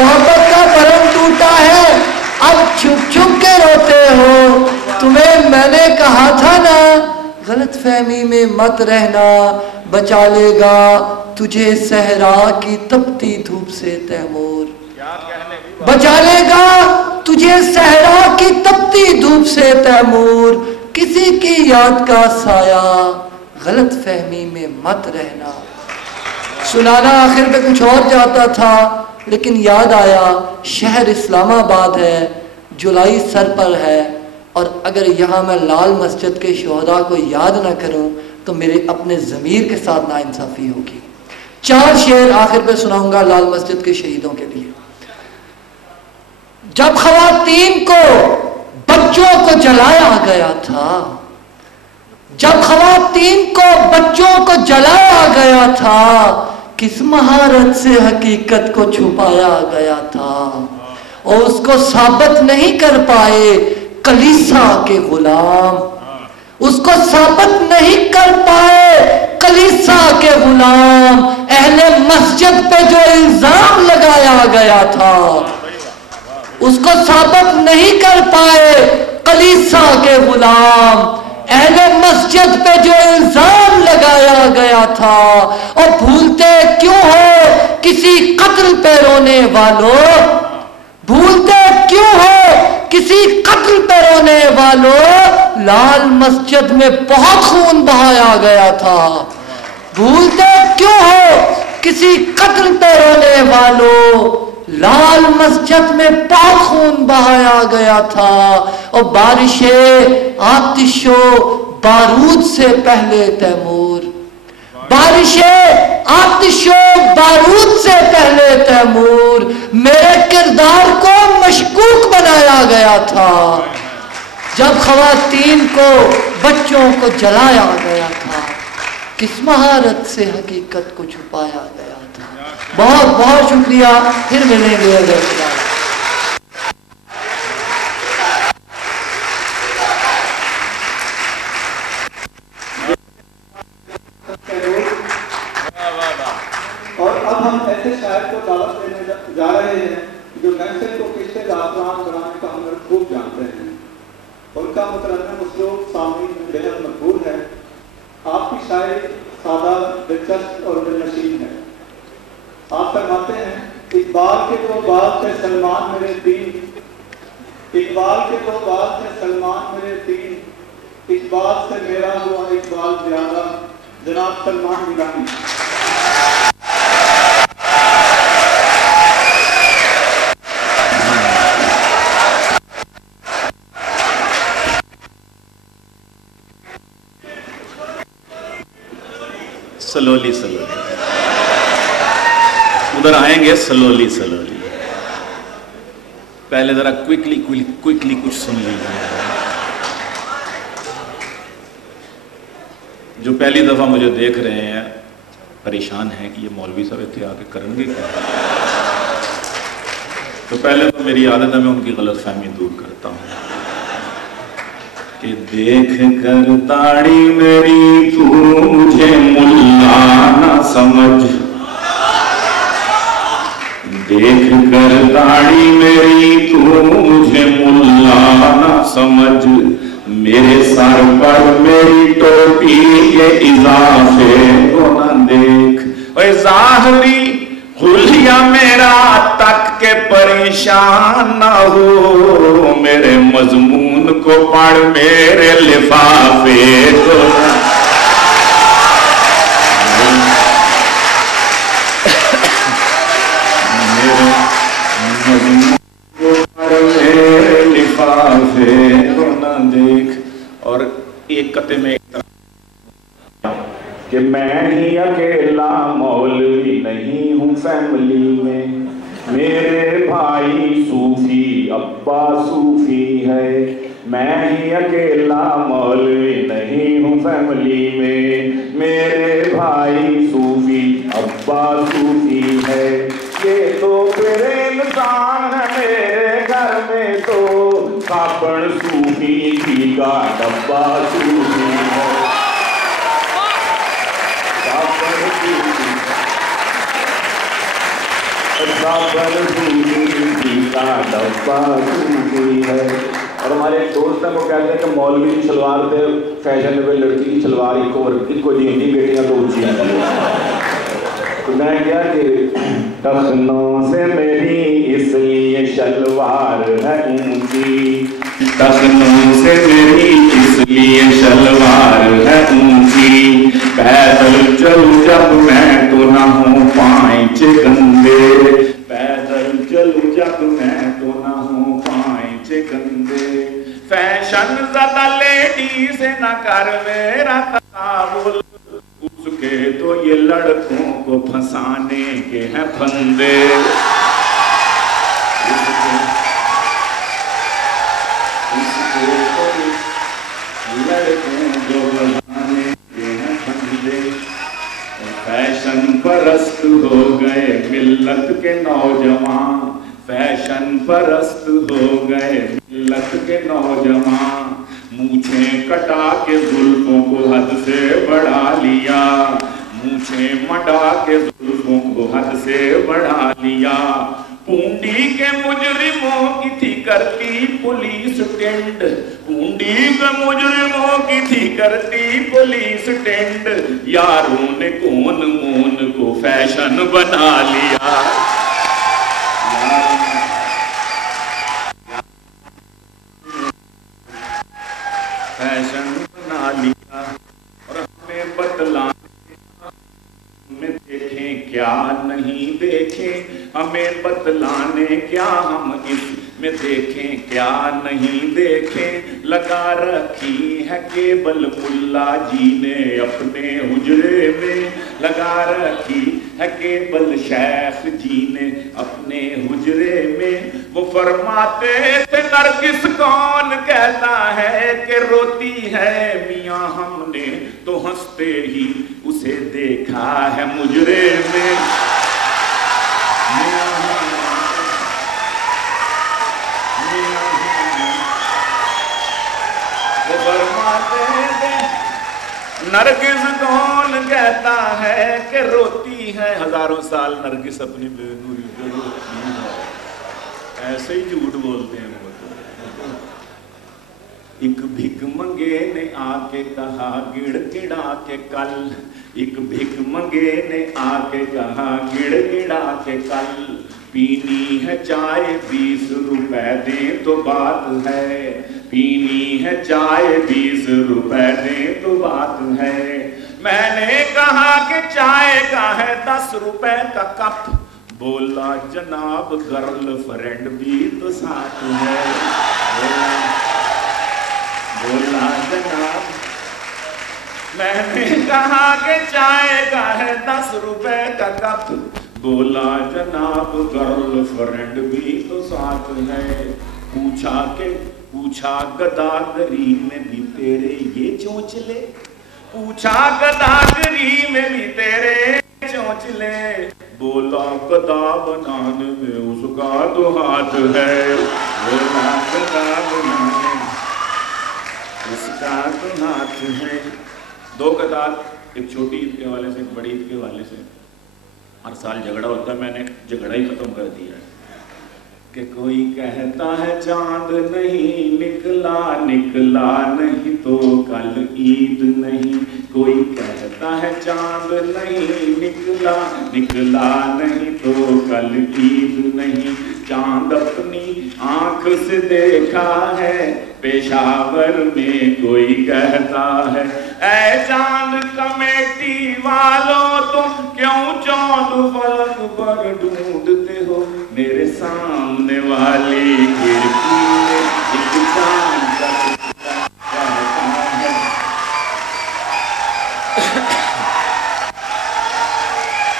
मोहब्बत का भरम टूटा है, अब छुप छुप के रोते हो। तुम्हें मैंने कहा था ना, गलत फहमी में मत रहना, बचा लेगा तुझे सहरा की तपती धूप से तैमूर। बचा लेगा तुझे सहरा की तपती धूप से तैमूर। किसी की याद का साया, गलत फहमी में मत रहना। सुनाना आखिर पे कुछ और जाता था, लेकिन याद आया शहर इस्लामाबाद है, जुलाई सर पर है, और अगर यहाँ मैं लाल मस्जिद के शोहदा को याद ना करूँ तो मेरे अपने ज़मीर के साथ नाइंसाफ़ी होगी। 4 शेर आखिर पे सुनाऊंगा लाल मस्जिद के शहीदों के लिए। जब ख़वातीन को बच्चों को जलाया गया था, जब ख़वातीन को बच्चों को जलाया गया था, किस महारत से हकीकत को छुपाया गया था, और उसको साबित नहीं कर पाए कलीसा के गुलाम, उसको साबित नहीं कर पाए कलीसा के गुलाम। अहले मस्जिद पे जो इल्जाम लगाया गया था, उसको साबित नहीं कर पाए कलीसा के गुलाम। अहले मस्जिद पे जो इल्जाम लगाया गया था, और भूलते क्यों हो किसी कत्ल पे रोने वालों, भूलते क्यों हो किसी कत्ल पे रोने वालों, लाल मस्जिद में बहुत खून बहाया गया था। भूलते क्यों हो किसी कत्ल पे रोने वालों, लाल मस्जिद में बहुत खून बहाया गया था। और बारिशें आतिशो बारूद से पहले तैमूर, बारिशें आतिशो बारूद से पहले तैमूर, मेरे किरदार को मशकूक बनाया गया था। जब ख़वातीन को बच्चों को जलाया गया था, किस महारत से हकीकत को छुपाया गया था। बहुत बहुत शुक्रिया, फिर मिलेंगे अगले बार। और अब हम ऐसे शायर को दावत देने जा रहे हैं जो महफिल को किस्से दास्तान बनाने का हुनर खूब जानते हैं। उनका मुतरन्नम उसलूब सामईन में बेहद मकबूल है। आपकी शायरी सादा, दिलचस्प और दिलनशीन है। आप फरमाते हैं, इकबाल के तो बात थे सलमान मेरे तीन, इकबाल के तो बात थे सलमान मेरे तीन, इकबाल से मेरा हुआ इकबाल ज्यादा, जनाब सलमान गिलानी। स्लोली स्लोली उधर आएंगे, स्लोली स्लोली। पहले जरा क्विकली क्विकली कुछ सुन लीजिए। जो पहली दफा मुझे देख रहे हैं परेशान हैं कि ये मौलवी साहब इतने आके करेंगे क्या, तो पहले तो मेरी आदत है मैं उनकी गलतफहमी दूर करता हूँ कि देख कर दाढ़ी मेरी तू मुझे मुल्ला ना समझ, देख कर दाढ़ी मेरी तू मुझे मुल्ला ना समझ, मेरे सर पर मेरी टोपी के इजाफे को न देख। ओए ज़ाहरी हुलिया मेरा तक के परेशान ना हो, मेरे मजमून को पढ़ मेरे लिफाफे को मेरे मजमून को पढ़ मेरे लिफाफे को न देख। और एक कते में कि मैं ही अकेला मौलवी नहीं हूँ फैमिली में, मेरे भाई सूफी अब्बा सूफी है, मैं ही अकेला मौलवी नहीं हूँ फैमिली में, मेरे भाई सूफी अब्बा सूफी है। ये तो फिर इंसान है मेरे घर में तो कापड़ सूफी की का डब्बा सूफी है, कापड़ सूफी का डब्बा सूफी है। और हमारे एक दोस्त हैं वो कहते हैं कि मौलवी की सलवार पे फैशनेबल लड़की की सलवार इनको नहीं होती, बेटियाँ तो ऊँची हैं। तो मैं क्या कि टखनों से मेरी इसलिए शलवार है ऊँची, टखनों से मेरी इसलिए शलवार है ऊँची, पैदल चलूं जब मैं तो ना हूँ पाँच गंदे, पैदल चलूं जब मैं तो ना हूँ पाँच गंदे, फैशन ज़्यादा लेडी से न कर मेरा तकाबुल, उसके तो ये लड़कों को फंसाने के हैं फंदे, लड़कों को फंसाने के हैं फंदे। फैशन परस्त हो गए मिल्लत के नौजवान, फैशन परस्त हो गए मिल्लत के नौजवान, मूछें कटा के जुल्फों को हद से बढ़ा लिया, मूछें मटा के जुल्फों को हद से बढ़ा लिया, पूंडी के मुजरिमों की थी करती पुलिस टेंड, पूंडी के मुजरिमों की थी करती पुलिस टेंड, यारों ने कौन मोन को फैशन बना लिया, फैशन बना लिया। और हमें बतलाने में देखें क्या नहीं देखें, हमें बतलाने क्या हम इसमें देखें क्या नहीं देखें, लगा रखी है केवल मुल्ला जी ने अपने हुजरे में, लगा रखी है केवल शेख जी ने अपने हुजरे में, वो फरमाते थे नरगिस कौन कहता है कि रोती है मियाँ, हमने तो हंसते ही उसे देखा है मुजरे में, वो फरमाते थे नरगिस कौन कहता है कि रोती है, हजारों साल नरगिस अपनी बेनूरी पे रोती है, ऐसे ही झूठ बोलते हैं वो तो। एक भिख मंगे ने आके कहा गिड़गिड़ा के कल, एक भिख मंगे ने आके कहा गिड़गिड़ा के कल, पीनी है चाय 20 रुपए दें तो बात है, पीनी है चाय 20 रुपए दें तो बात है, मैंने कहा कि चाय का है 10 रुपए का कप, बोला जनाब गर्ल फ्रेंड भी तो साथ है, बोला जनाब, मैंने कहा कि चाय का है 10 रुपए का कप, बोला जनाब गर्ल फ्रेंड भी तो साथ है, पूछा गदागरी में भी तेरे ये चोंचले, पूछा गदागरी में भी तेरे चोंचले, बोला गदा बनाने में उसका तो हाथ है, बोला गदा बनाने उसका तो हाथ है। 2 गदा, एक छोटी ईद के वाले से एक बड़ी ईद के वाले से हर साल झगड़ा होता है, मैंने झगड़ा ही खत्म कर दिया है कि कोई कहता है चांद नहीं निकला, निकला नहीं तो कल ईद नहीं, कोई कहता है चांद नहीं निकला, निकला नहीं तो कल ईद नहीं, चांद अपनी आंख से देखा है पेशावर में कोई कहता है, ऐ चांद कमेटी वालों तुम क्यों चांद फलक पर ढूंढते हो, मेरे सामने वाली खिड़की में एक चांद का टुकड़ा कहता है,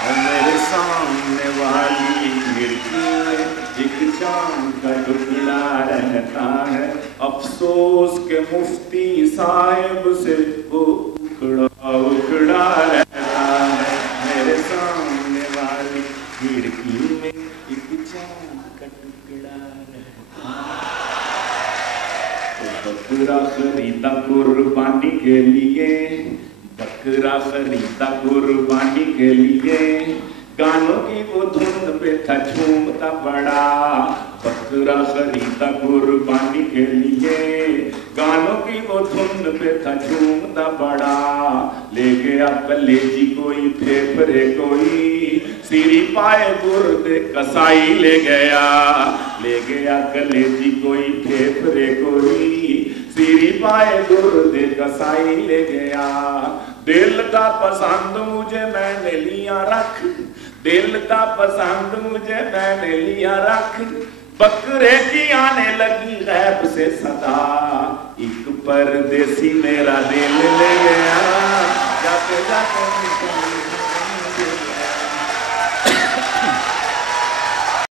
और मेरे सामने वाली खिड़की में एक चांद का टुकड़ा रहता है, अफसोस के मुफ्ती साहिब से वो उखड़ा रहता है, मेरे सामने वाली खिड़की में एक चांद का टुकड़ा रहता है। तो बकरा खरीदा कुर्बानी के लिए, बकरा खरीदा कुर्बानी के लिए, गानों की वो धुन पे था झूमता बड़ा, बकरा खरीदा कुर्बानी के लिए, गानों की वो धुन पे था झूमता बड़ा, ले गया कलेजी कोई फेफड़े कोई, सीरी पाए गुर्दे कसाई ले गया, ले गया कलेजी कोई फेफड़े कोई, सीरी पाए गुर्दे कसाई ले गया। दिल का पसंद मुझे मैंने लिया रख, दिल का पसंद मुझे मैंने लिया रख, बकरे की आने लगी गैब से सदा, एक परदेसी मेरा दिल ले गया, जाते जाते